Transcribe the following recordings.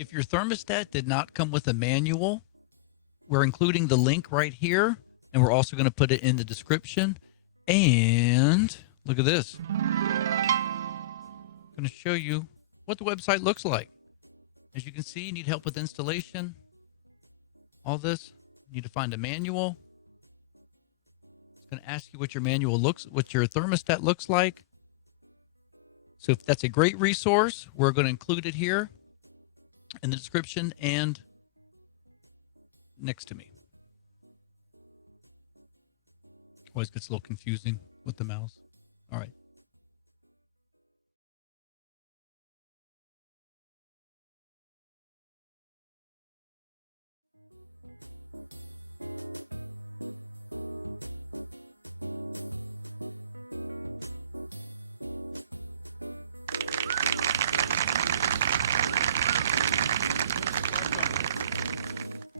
If your thermostat did not come with a manual, we're including the link right here, and we're also going to put it in the description. And look at this. I'm going to show you what the website looks like. As you can see, you need help with installation. All this, you need to find a manual. It's going to ask you what your what your thermostat looks like. So if that's a great resource, we're going to include it here in the description and next to me. Always gets a little confusing with the mouse. All right.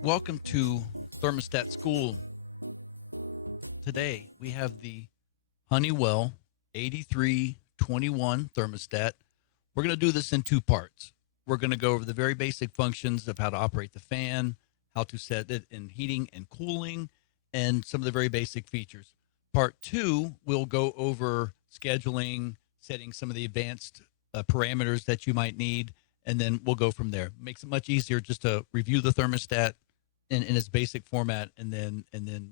Welcome to Thermostat School. Today we have the Honeywell 8321 thermostat. We're going to do this in two parts. We're going to go over the very basic functions of how to operate the fan, how to set it in heating and cooling, and some of the very basic features. Part two, we'll go over scheduling, setting some of the advanced parameters that you might need, and then we'll go from there. Makes it much easier just to review the thermostat in its basic format, and then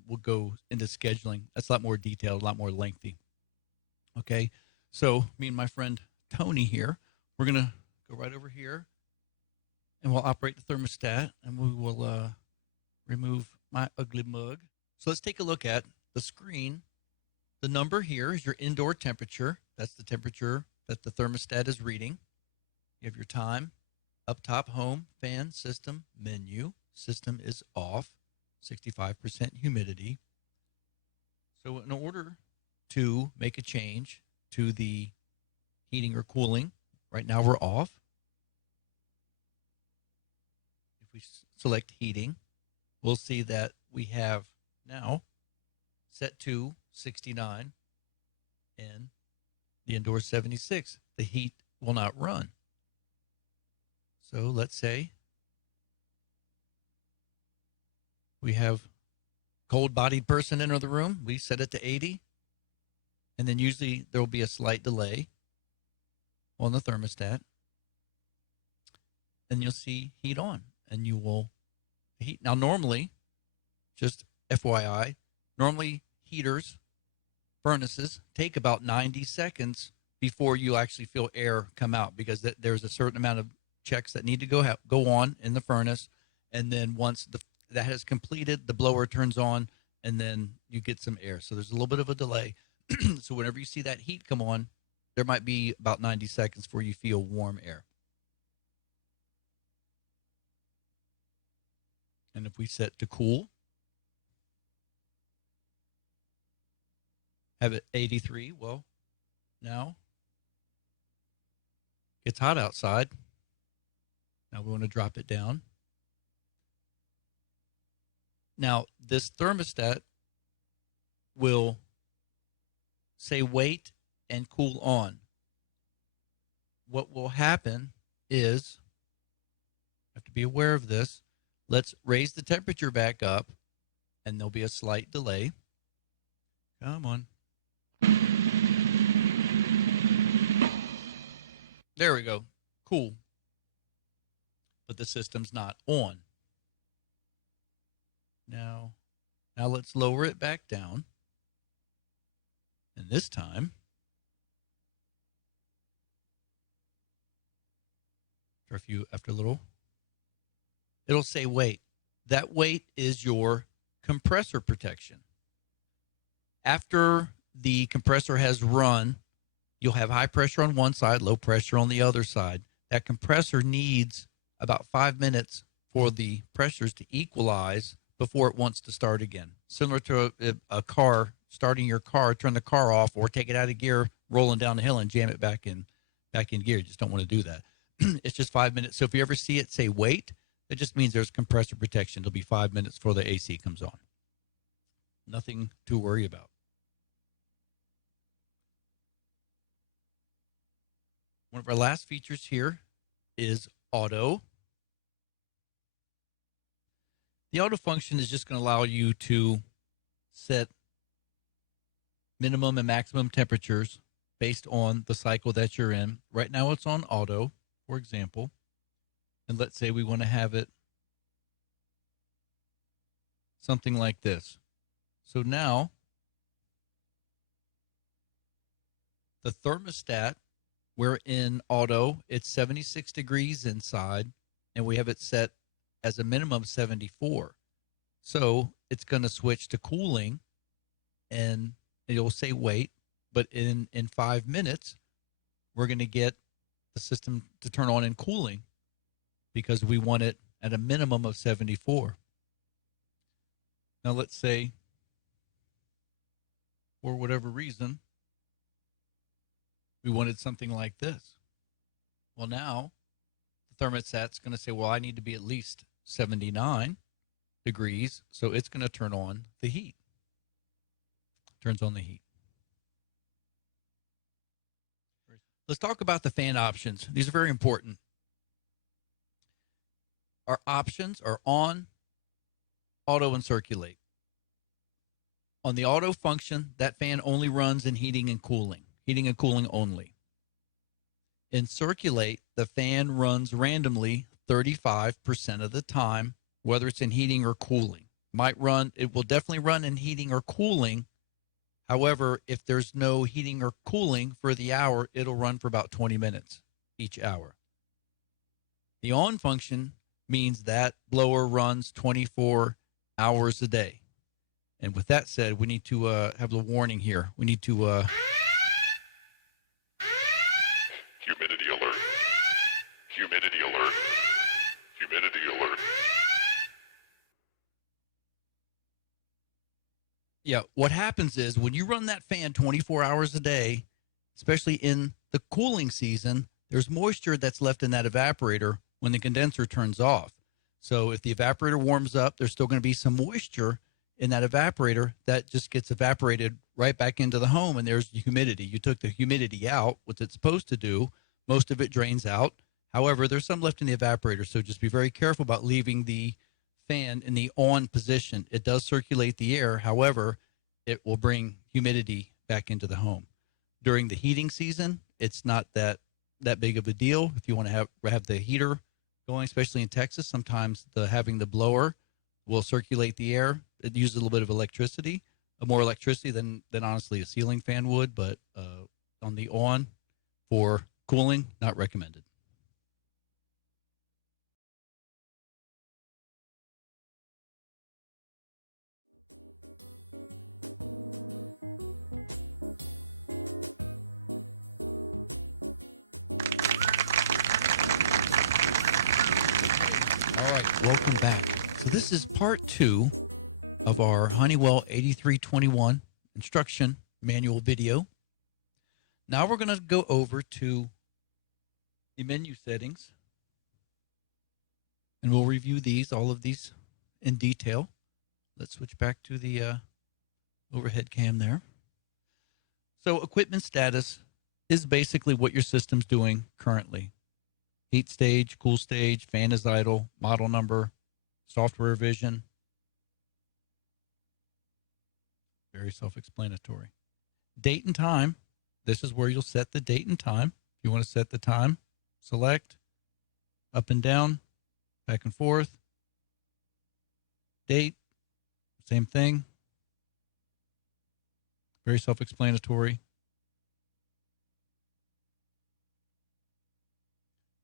we'll go into scheduling. That's a lot more detailed, a lot more lengthy. Okay, so me and my friend Tony here, we're going to go right over here, and we'll operate the thermostat, and we will remove my ugly mug. So let's take a look at the screen. The number here is your indoor temperature. That's the temperature that the thermostat is reading. You have your time. Up top, home, fan, system, menu. System is off, 65% humidity. So in order to make a change to the heating or cooling, right now we're off. If we select heating, we'll see that we have now set to 69 and the indoor 76. The heat will not run. So let's say we have cold-bodied person enter the room. We set it to 80. And then usually there will be a slight delay on the thermostat. And you'll see heat on. And you will heat. Now, normally, just FYI, normally heaters, furnaces, take about 90 seconds before you actually feel air come out, because there's a certain amount of checks that need to go on in the furnace. And then once that has completed, the blower turns on, and then you get some air. So there's a little bit of a delay. So whenever you see that heat come on, there might be about 90 seconds before you feel warm air. And if we set to cool, have it 83, well, now it's hot outside. Now we want to drop it down. Now, this thermostat will say wait and cool on. What will happen is, you have to be aware of this. Let's raise the temperature back up, and there'll be a slight delay. Come on. There we go. Cool. But the system's not on. Now let's lower it back down. And this time, after a little, it'll say wait. That wait is your compressor protection. After the compressor has run, you'll have high pressure on one side, low pressure on the other side. That compressor needs about 5 minutes for the pressures to equalize before it wants to start again. Similar to a car, starting your car, turn the car off or take it out of gear, rolling down the hill and jam it back in gear. You just don't want to do that. It's just 5 minutes. So if you ever see it say wait, it just means there's compressor protection. It'll be 5 minutes before the AC comes on. Nothing to worry about. One of our last features here is auto. The auto function is just going to allow you to set minimum and maximum temperatures based on the cycle that you're in. Right now it's on auto, for example. And let's say we want to have it something like this. So now the thermostat, we're in auto, it's 76 degrees inside, and we have it set as a minimum 74. So it's going to switch to cooling, and it'll say wait, but in 5 minutes, we're going to get the system to turn on in cooling because we want it at a minimum of 74. Now let's say, for whatever reason, we wanted something like this. Well, now the thermostat's going to say, well, I need to be at least 79 degrees, so it's going to turn on the heat. Turns on the heat. Let's talk about the fan options. These are very important. Our options are on, auto, and circulate. On the auto function, that fan only runs in heating and cooling only. In circulate, the fan runs randomly 35% of the time, whether it's in heating or cooling. It will definitely run in heating or cooling. However, if there's no heating or cooling for the hour, it'll run for about 20 minutes each hour. The on function means that blower runs 24 hours a day. And with that said, we need to have the warning here. We need to... Humidity alert. Humidity alert. Humidity alert. Yeah, what happens is when you run that fan 24 hours a day, especially in the cooling season, there's moisture that's left in that evaporator when the condenser turns off. So if the evaporator warms up, there's still going to be some moisture in that evaporator that just gets evaporated right back into the home, and there's the humidity. You took the humidity out, what it's supposed to do. Most of it drains out. However, there's some left in the evaporator, so just be very careful about leaving the fan in the on position. It does circulate the air. However, it will bring humidity back into the home. During the heating season, it's not that big of a deal. If you want to have the heater going, especially in Texas, sometimes having the blower will circulate the air. It uses a little bit of electricity, more electricity than honestly a ceiling fan would, but on the on for cooling, not recommended. All right, welcome back. So this is part 2 of our Honeywell 8321 instruction manual video. Now we're going to go over to the menu settings, and we'll review all of these in detail. Let's switch back to the overhead cam there. So equipment status is basically what your system's doing currently. Heat stage, cool stage, fan is idle, model number, software revision. Very self-explanatory. Date and time. This is where you'll set the date and time. If you want to set the time, select up and down, back and forth. Date, same thing. Very self-explanatory.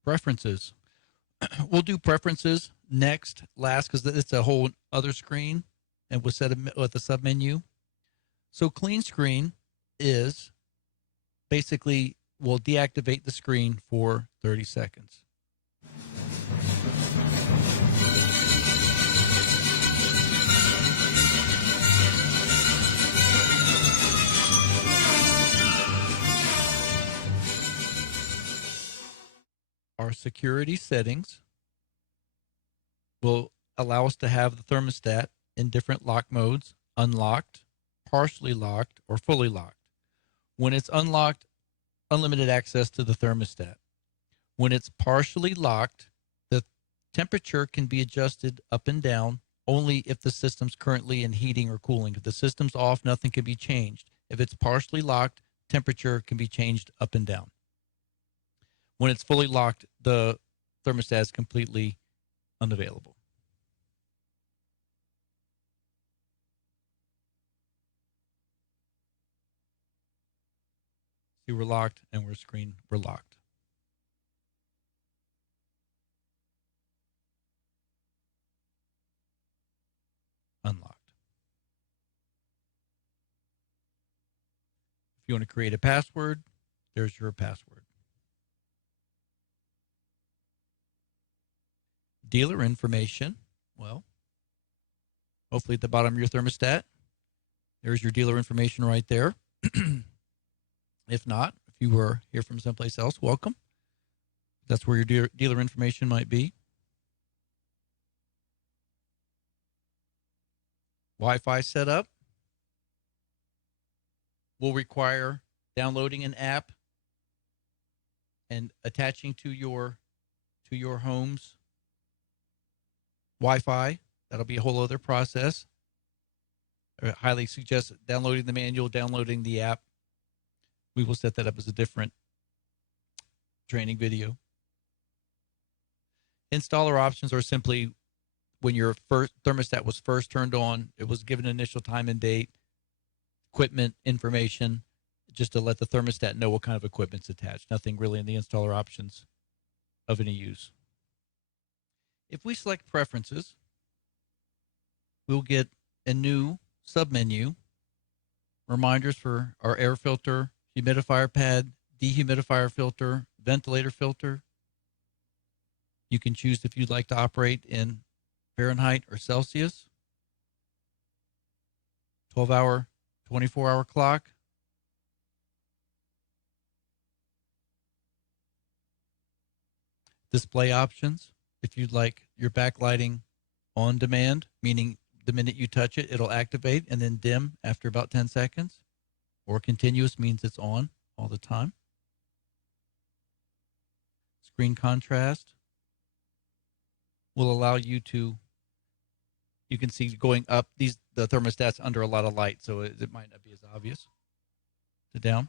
Preferences. We'll do preferences last, because it's a whole other screen, and we'll set it with a submenu. So clean screen is basically, we'll deactivate the screen for 30 seconds. Our security settings will allow us to have the thermostat in different lock modes: unlocked, partially locked, or fully locked. When it's unlocked, unlimited access to the thermostat. When it's partially locked, the temperature can be adjusted up and down only if the system's currently in heating or cooling. If the system's off, nothing can be changed. If it's partially locked, temperature can be changed up and down. When it's fully locked, the thermostat is completely unavailable. See, we're locked, and we're locked. Unlocked. If you want to create a password, there's your password. Dealer information. Well, hopefully at the bottom of your thermostat, there's your dealer information right there. If not, if you were here from someplace else, welcome. That's where your dealer information might be. Wi-Fi setup will require downloading an app and attaching to your home's Wi-Fi. That'll be a whole other process. I highly suggest downloading the manual, downloading the app. We will set that up as a different training video. Installer options are simply when your first thermostat was first turned on, it was given initial time and date, equipment information, just to let the thermostat know what kind of equipment's attached. Nothing really in the installer options of any use. If we select preferences, we'll get a new submenu, reminders for our air filter, humidifier pad, dehumidifier filter, ventilator filter. You can choose if you'd like to operate in Fahrenheit or Celsius. 12-hour, 24-hour clock. Display options. If you'd like your backlighting on demand, meaning the minute you touch it, it'll activate and then dim after about 10 seconds. Or continuous means it's on all the time. Screen contrast will allow you to, you can see going up, the thermostat's under a lot of light, so it might not be as obvious. To down.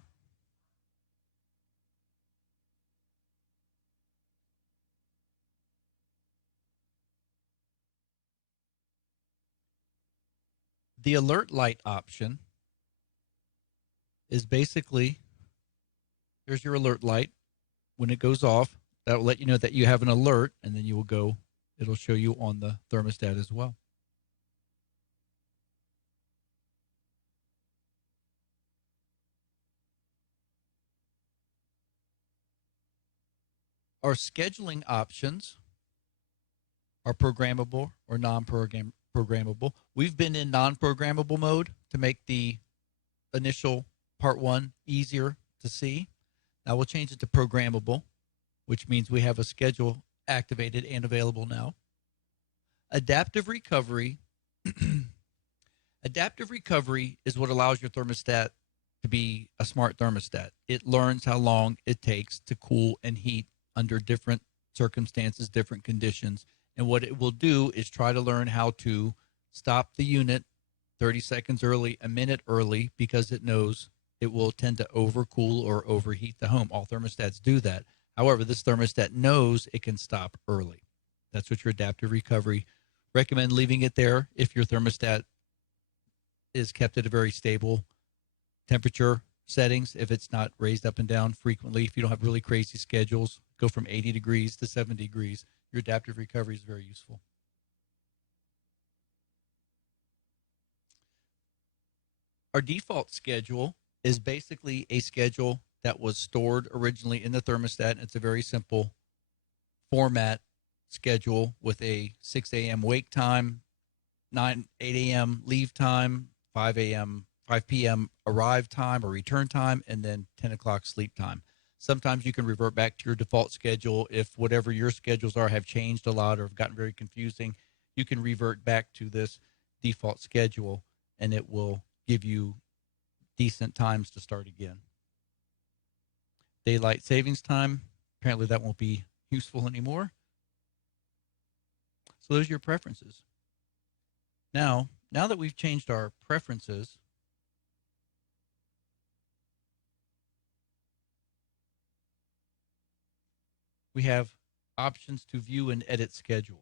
The alert light option is basically, there's your alert light. When it goes off, that will let you know that you have an alert, and then you will go, it'll show you on the thermostat as well. Our scheduling options are programmable or non-programmable. We've been in non-programmable mode to make the initial part one easier to see. Now we'll change it to programmable, which means we have a schedule activated and available now. Adaptive recovery. Adaptive recovery is what allows your thermostat to be a smart thermostat. It learns how long it takes to cool and heat under different circumstances, different conditions. And what it will do is try to learn how to stop the unit 30 seconds early, a minute early, because it knows it will tend to overcool or overheat the home. All thermostats do that. However, this thermostat knows it can stop early. That's what your adaptive recovery. Recommend leaving it there if your thermostat is kept at a very stable temperature settings. If it's not raised up and down frequently, if you don't have really crazy schedules, go from 80 degrees to 70 degrees. Your adaptive recovery is very useful. Our default schedule is basically a schedule that was stored originally in the thermostat. It's a very simple format schedule with a 6 a.m. wake time, 8 a.m. leave time, 5 p.m. arrive time or return time, and then 10 o'clock sleep time. Sometimes you can revert back to your default schedule if whatever your schedules are have changed a lot or have gotten very confusing. You can revert back to this default schedule, and it will give you decent times to start again. Daylight savings time, apparently that won't be useful anymore. So those are your preferences. Now that we've changed our preferences, we have options to view and edit schedule.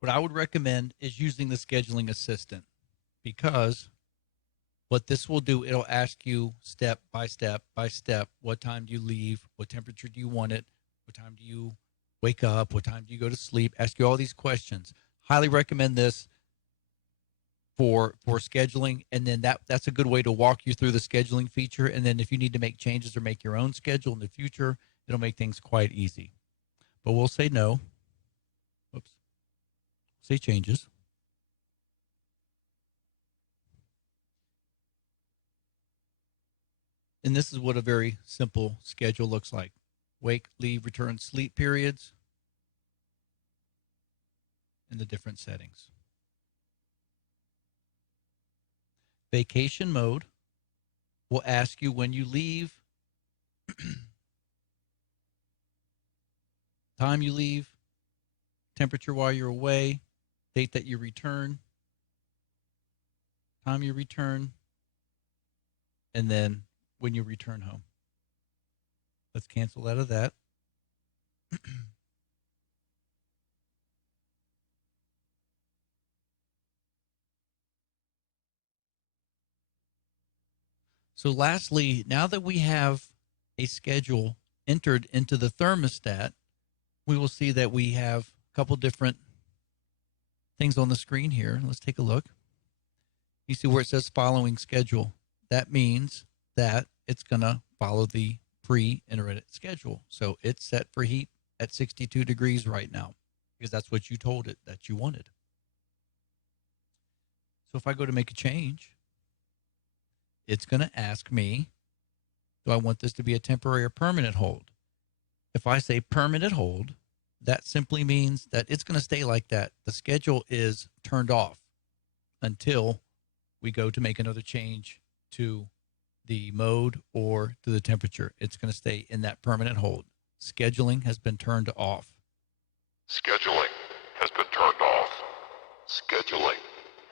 What I would recommend is using the scheduling assistant, because what this will do, it'll ask you step by step by step, what time do you leave, what temperature do you want it, what time do you wake up, what time do you go to sleep, ask you all these questions. Highly recommend this for scheduling, and then that's a good way to walk you through the scheduling feature. And then if you need to make changes or make your own schedule in the future, it'll make things quite easy. But we'll say no. Whoops. Say changes. And this is what a very simple schedule looks like. Wake, leave, return, sleep periods, and the different settings. Vacation mode will ask you when you leave, time you leave, temperature while you're away, date that you return, time you return, and then when you return home. Let's cancel out of that. So lastly, now that we have a schedule entered into the thermostat, we will see that we have a couple different things on the screen here. Let's take a look. You see where it says following schedule. That means that it's going to follow the pre-intermittent schedule. So it's set for heat at 62 degrees right now, because that's what you told it that you wanted. So if I go to make a change, it's going to ask me, do I want this to be a temporary or permanent hold? If I say permanent hold, that simply means that it's going to stay like that. The schedule is turned off until we go to make another change to the mode or to the temperature. It's going to stay in that permanent hold. Scheduling has been turned off. Scheduling has been turned off. Scheduling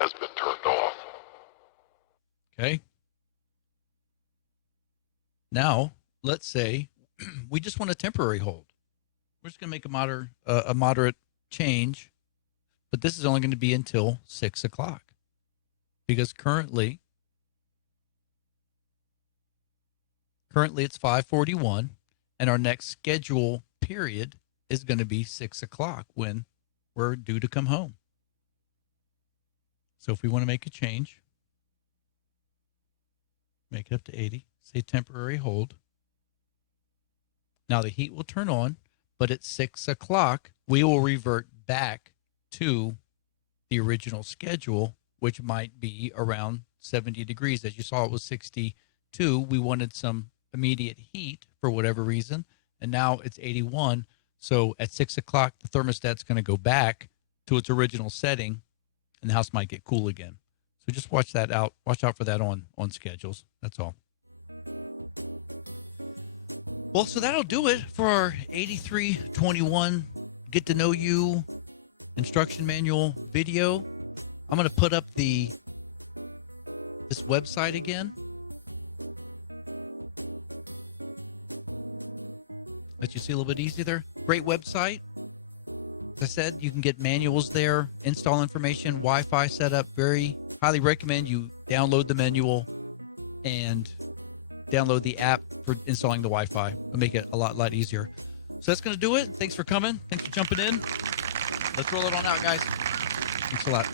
has been turned off. Okay. Now, let's say we just want a temporary hold. We're just going to make a moderate change, but this is only going to be until 6 o'clock, because currently it's 5:41, and our next schedule period is going to be 6 o'clock when we're due to come home. So if we want to make a change, make it up to 80, say temporary hold. Now the heat will turn on, but at 6 o'clock, we will revert back to the original schedule, which might be around 70 degrees. As you saw, it was 62. We wanted some immediate heat for whatever reason, and now it's 81. So at 6 o'clock, the thermostat's going to go back to its original setting, and the house might get cool again. So just watch that out. Watch out for that on schedules. That's all. Well, so that'll do it for our 8321 Get to Know You instruction manual video. I'm going to put up this website again. Let you see a little bit easier there. Great website. As I said, you can get manuals there, install information, Wi-Fi setup. Very highly recommend you download the manual and download the app for installing the Wi-Fi. It'll make it a lot easier. So that's going to do it. Thanks for coming. Thanks for jumping in. Let's roll it on out, guys. Thanks a lot.